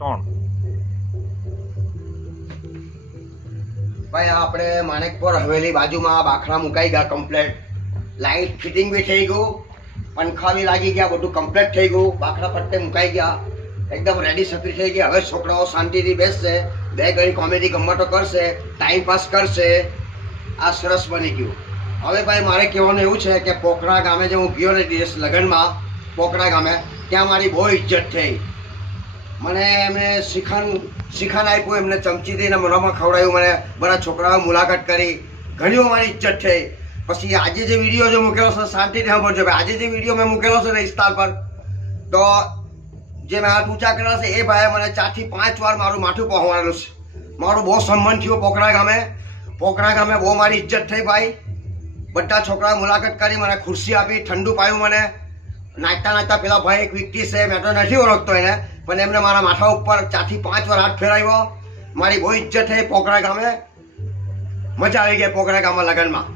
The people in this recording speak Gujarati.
ત્રણ. ભાઈ આપણે માણેકપુર હવેલી બાજુમાં બાખડા મુકાઈ ગયા કમ્પ્લેટ. લાઇટ ફિટિંગ બી થઈ ગયું, પંખા બી લાગી ગયા, બધું કમ્પ્લેટ થઈ ગયું. બાખડા પટ્ટે મુકાઈ ગયા, એકદમ રેડી સફરી થઈ ગઈ. હવે છોકરાઓ શાંતિથી બેસશે, બે ઘડી કોમેડી ગમ્મતો કરશે, ટાઈમ પાસ કરશે. આ સરસ બની ગયું. હવે ભાઈ મારે કહેવાનું એવું છે કે પોખરા ગામે જે હું ગયો ને દિવસ લગ્નમાં, પોખરા ગામે ત્યાં મારી બહુ ઇજ્જત થઈ. મને એમને શિખાન આપ્યું, એમને ચમચીથી ને મોઢામાં ખવડાવ્યું. મને બધા છોકરાઓ મુલાકાત કરી, ઘણી મારી ઇજ્જત થઈ. પછી આજે જે વિડીયો જો મૂકેલો છે, શાંતિથી સાંભળજો ભાઈ. આજે જે વિડીયો મેં મૂકેલો છે ને ઇન્સ્ટા પર, તો જે મેં હાથ ઊંચા કરેલા છે એ ભાઈએ મને 4 થી 5 વાર મારું માથું પહોંચવાનું છે. મારું બહુ સન્માન થયું પોખરા ગામે. પોખરા ગામે બહુ મારી ઇજ્જત થઈ ભાઈ. બધા છોકરાઓ મુલાકાત કરી, મને ખુરશી આપી, ઠંડુ પાયું. મને નાચતા નાચતા પેલા ભાઈ એક વ્યક્તિ છે, મેં તો નથી ઓળખતો એને, પણ એમને મારા માથા ઉપર 4 થી 5 વાર હાથ ફેરાવ્યો. મારી બહુ ઇજ્જત થઈ પોખરા ગામે. મજા આવી ગઈ પોખરા ગામમાં લગ્નમાં.